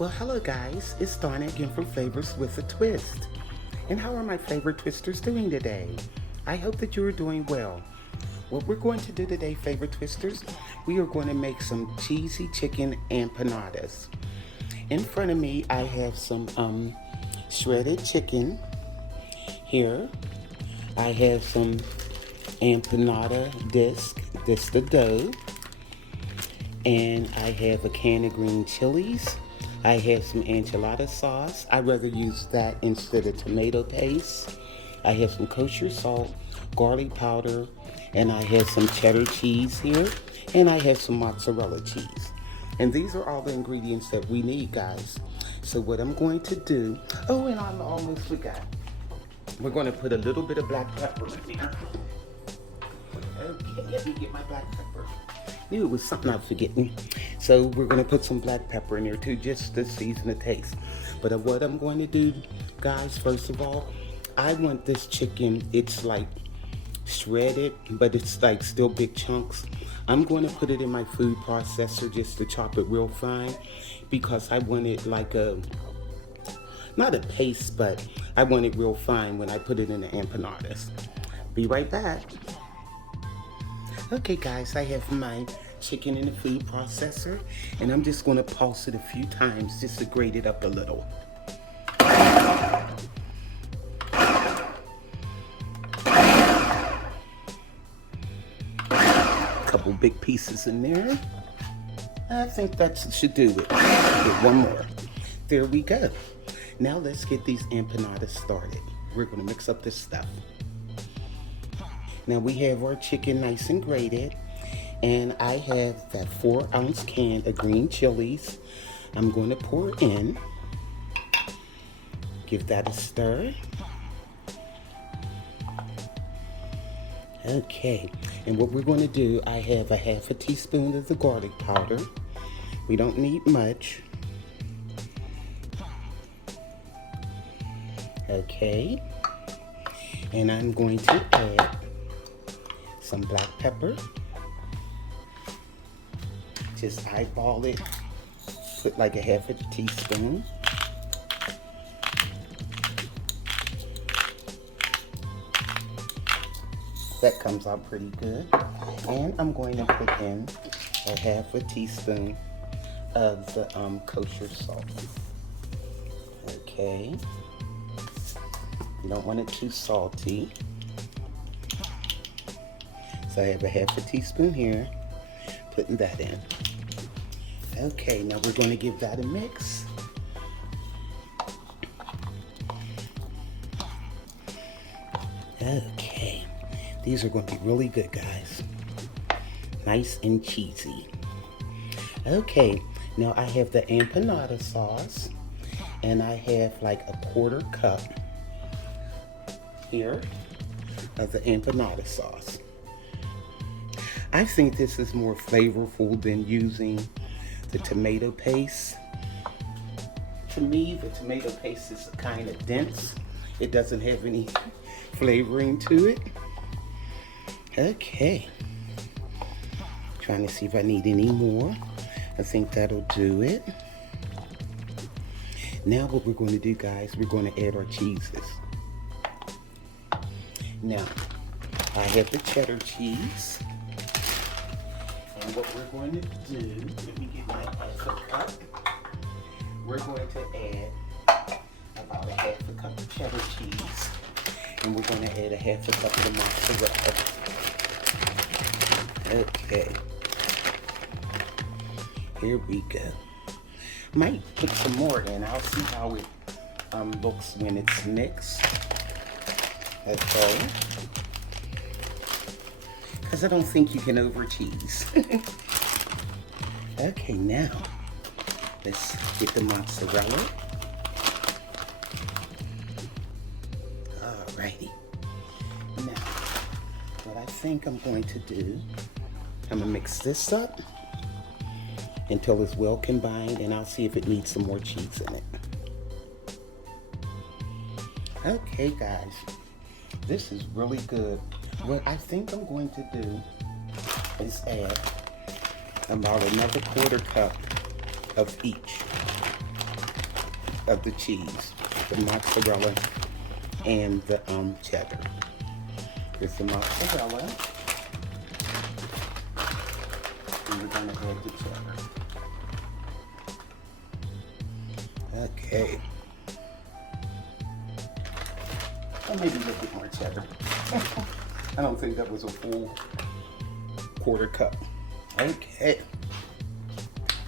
Well, hello guys, it's Donna again from Flavors with a Twist. And how are my favorite twisters doing today? I hope that you are doing well. What we're going to do today, favorite twisters, we are going to make some cheesy chicken empanadas. In front of me, I have some shredded chicken here. I have some empanada disc, this the dough. And I have a can of green chilies. I have some enchilada sauce. I'd rather use that instead of tomato paste. I have some kosher salt, garlic powder, and I have some cheddar cheese here, and I have some mozzarella cheese. And these are all the ingredients that we need, guys. So what I'm going to do, oh, and I almost forgot. We're going to put a little bit of black pepper in here. Okay, let me get my black pepper. Knew it was something I was forgetting. So we're going to put some black pepper in here too, just to season the taste. But what I'm going to do, guys, first of all, I want this chicken, it's like shredded, but it's like still big chunks. I'm going to put it in my food processor just to chop it real fine, because I want it like not a paste, but I want it real fine when I put it in the empanadas. Be right back. Okay guys, I have my chicken in the food processor, and I'm just going to pulse it a few times just to grate it up a little. Couple big pieces in there. I think that should do it. Get one more. There we go. Now let's get these empanadas started. We're going to mix up this stuff. Now we have our chicken nice and grated, and I have that 4-ounce can of green chilies. I'm going to pour in. Give that a stir. Okay, and what we're going to do, I have a half a teaspoon of the garlic powder. We don't need much. Okay, and I'm going to add some black pepper. Just eyeball it, put like a half a teaspoon. That comes out pretty good. And I'm going to put in a half a teaspoon of the kosher salt. Okay. You don't want it too salty. So I have a half a teaspoon here, putting that in. Okay, now we're going to give that a mix. Okay, these are going to be really good, guys. Nice and cheesy. Okay, now I have the empanada sauce, and I have like a 1/4 cup here of the empanada sauce. I think this is more flavorful than using the tomato paste. To me, the tomato paste is kind of dense. It doesn't have any flavoring to it. Okay. Trying to see if I need any more. I think that'll do it. Now what we're going to do, guys, we're going to add our cheeses. Now, I have the cheddar cheese. And what we're going to do, let me get my half a cup. We're going to add about a half a cup of cheddar cheese. And we're going to add a half a cup of the mozzarella. Okay. Here we go. Might put some more in. I'll see how it looks when it's mixed. Okay. Because I don't think you can over cheese. Okay, now let's get the mozzarella. Alrighty. Now, what I think I'm going to do, I'm going to mix this up until it's well combined, and I'll see if it needs some more cheese in it. Okay, guys. This is really good. What I think I'm going to do is add about another 1/4 cup of each. of the cheese, the mozzarella and the cheddar. Here's the mozzarella, and we're gonna add the cheddar. Okay. Or maybe a little bit more cheddar. I don't think that was a full quarter cup. Okay.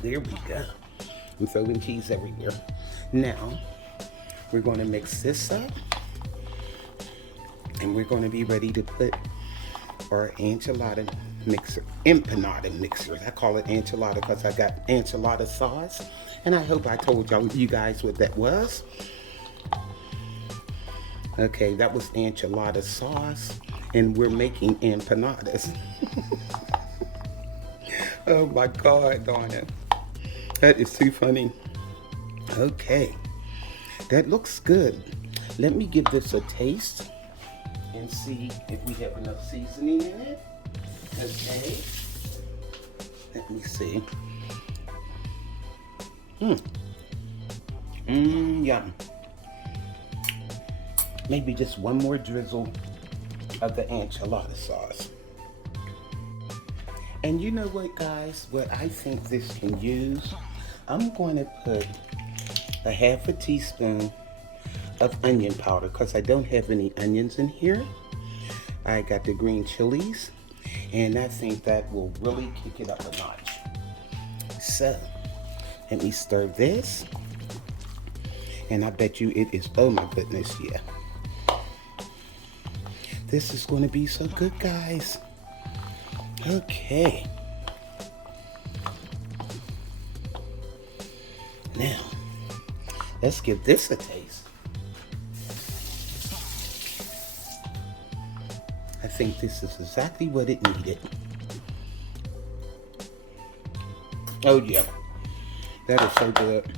There we go. I'm throwing cheese everywhere. Now, we're going to mix this up. And we're going to be ready to put our enchilada mixer, empanada mixer. I call it enchilada because I got enchilada sauce. And I hope I told you guys what that was. Okay, that was enchilada sauce. And we're making empanadas. Oh my God, Donna. That is too funny. Okay, that looks good. Let me give this a taste and see if we have enough seasoning in it. Okay, let me see. Yum. Maybe just one more drizzle of the enchilada sauce. And you know what, guys? What I think this can use, I'm going to put a half a teaspoon of onion powder because I don't have any onions in here. I got the green chilies, and I think that will really kick it up a notch. So, let me stir this. And I bet you it is, oh my goodness, yeah. This is going to be so good, guys. Okay. Now, let's give this a taste. I think this is exactly what it needed. Oh yeah, that is so good.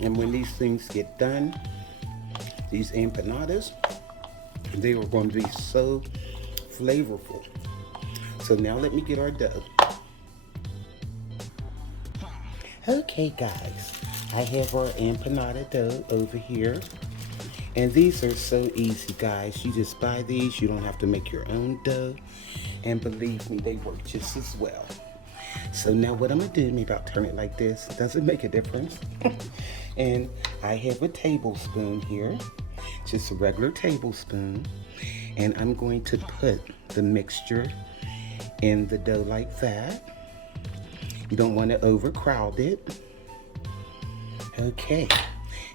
And when these things get done, these empanadas, they are going to be so flavorful. So now let me get our dough. Okay guys, I have our empanada dough over here. And these are so easy, guys. You just buy these, you don't have to make your own dough. And believe me, they work just as well. So now what I'm gonna do, maybe I'll turn it like this. Does it make a difference? And I have a tablespoon here, just a regular tablespoon. And I'm going to put the mixture in the dough like that. You don't want to overcrowd it. Okay,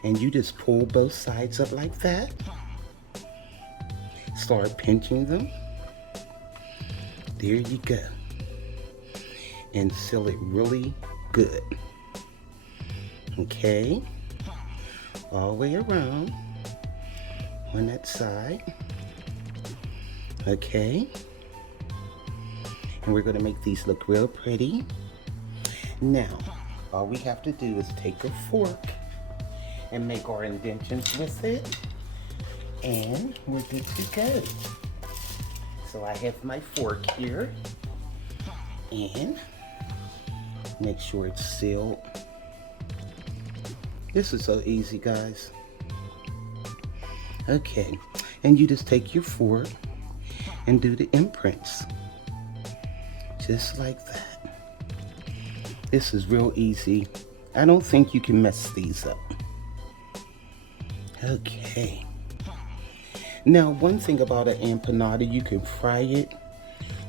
and you just pull both sides up like that. Start pinching them. There you go. And seal it really good. Okay, all the way around on that side. Okay, and we're going to make these look real pretty. Now, all we have to do is take a fork and make our indentions with it, and we're good to go. So I have my fork here, and make sure it's sealed. This is so easy, guys. Okay, and you just take your fork and do the imprints, just like that. This is real easy. I don't think you can mess these up. Okay. Now, one thing about an empanada, you can fry it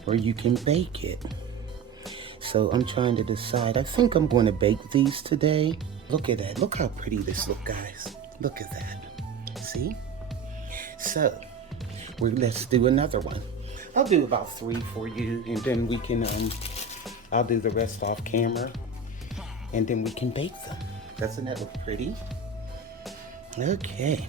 or you can bake it. So I'm trying to decide. I think I'm going to bake these today. Look at that. Look how pretty this looks, guys. Look at that. See? So, let's do another one. I'll do about 3 for you, and then we can, I'll do the rest off camera, and then we can bake them. Doesn't that look pretty? Okay.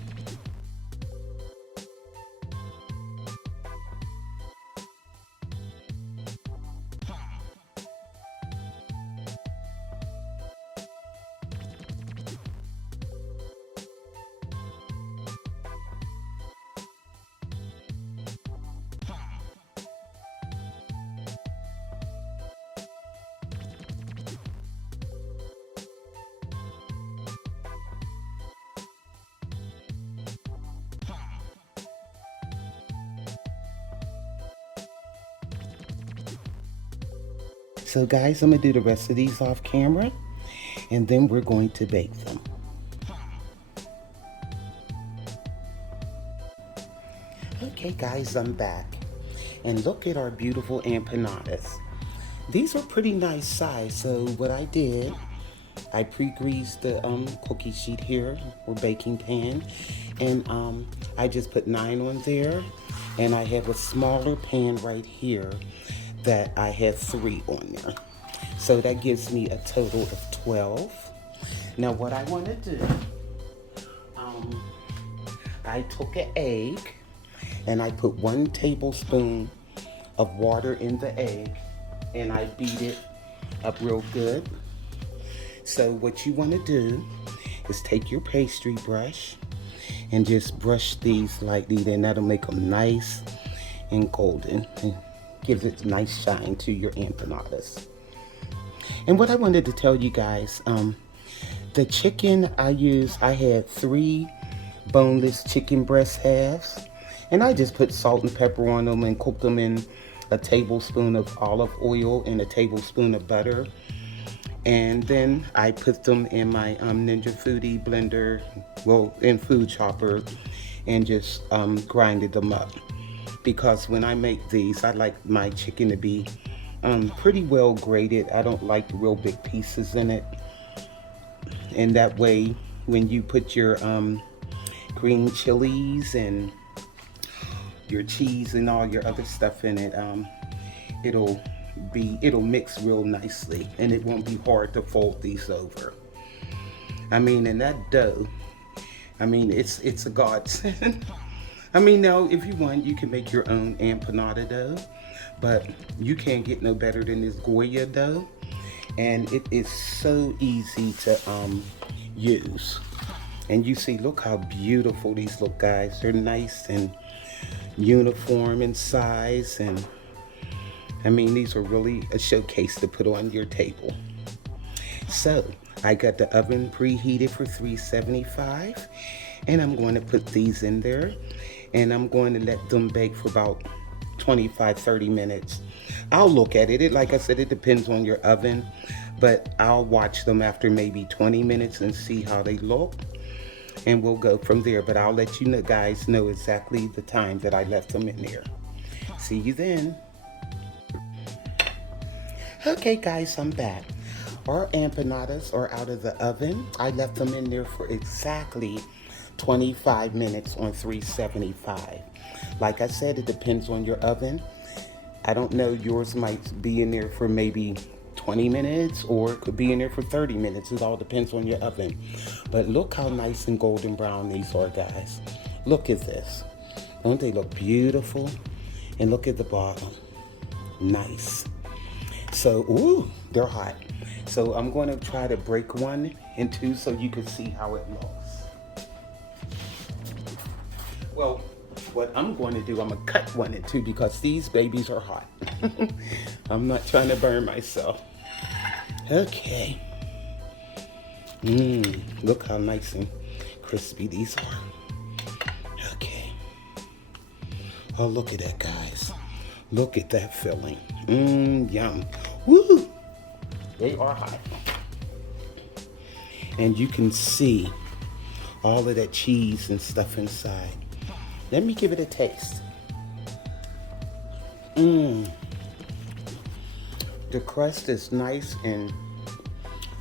So guys, I'm gonna do the rest of these off camera, and then we're going to bake them. Okay guys, I'm back. And look at our beautiful empanadas. These are pretty nice size, so what I did, I pre-greased the cookie sheet here, or baking pan, and I just put 9 on there, and I have a smaller pan right here that I have 3 on there. So that gives me a total of 12. Now what I want to do, I took an egg, and I put 1 tablespoon of water in the egg, and I beat it up real good. So what you want to do is take your pastry brush and just brush these lightly, then that'll make them nice and golden and gives it a nice shine to your empanadas. And what I wanted to tell you guys, the chicken I had 3 boneless chicken breast halves, and I just put salt and pepper on them and cooked them in a tablespoon of olive oil and a tablespoon of butter. And then I put them in my Ninja Foodie blender, well, in food chopper, and just grinded them up. Because when I make these, I like my chicken to be pretty well grated. I don't like the real big pieces in it. And that way, when you put your green chilies and your cheese and all your other stuff in it, it'll mix real nicely, and it won't be hard to fold these over. I mean, and that dough, I mean, it's a godsend. I mean, now if you want, you can make your own empanada dough, but you can't get no better than this Goya dough, and it is so easy to use. And you see, look how beautiful these look, guys. They're nice and uniform in size, and I mean, these are really a showcase to put on your table. So I got the oven preheated for 375, and I'm going to put these in there, and I'm going to let them bake for about 25-30 minutes. I'll look at it. Like I said, it depends on your oven, but I'll watch them after maybe 20 minutes and see how they look, and we'll go from there. But I'll let you guys know exactly the time that I left them in there. See you then. Okay guys, I'm back. Our empanadas are out of the oven. I left them in there for exactly 25 minutes on 375. Like I said, it depends on your oven. I don't know, yours might be in there for maybe 20 minutes, or it could be in there for 30 minutes. It all depends on your oven. But look how nice and golden brown these are, guys. Look at this. Don't they look beautiful? And look at the bottom. Nice. So, ooh, they're hot. So I'm going to try to break one in 2 so you can see how it looks. Well, what I'm going to do, I'm going to cut one in 2 because these babies are hot. I'm not trying to burn myself. Okay. Look how nice and crispy these are. Okay. Oh, look at that, guys. Look at that filling. Yum. Woo! They are hot. And you can see all of that cheese and stuff inside. Let me give it a taste. The crust is nice and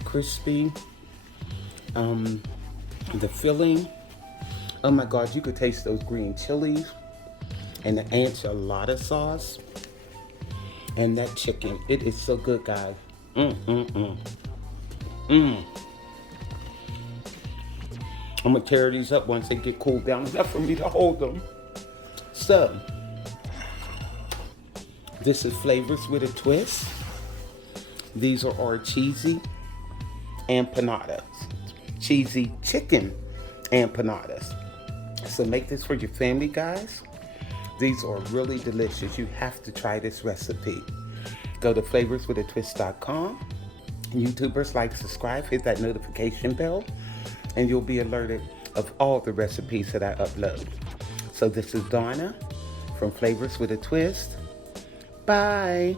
crispy. The filling, oh my God, you could taste those green chilies and the enchilada sauce and that chicken. It is so good, guys. I'm gonna tear these up once they get cooled down enough for me to hold them. So, this is Flavors with a Twist. These are our cheesy empanadas. Cheesy chicken empanadas. So make this for your family, guys. These are really delicious. You have to try this recipe. Go to flavorswithatwist.com. YouTubers, like, subscribe, hit that notification bell, and you'll be alerted of all the recipes that I upload. So this is Donna from Flavors with a Twist. Bye.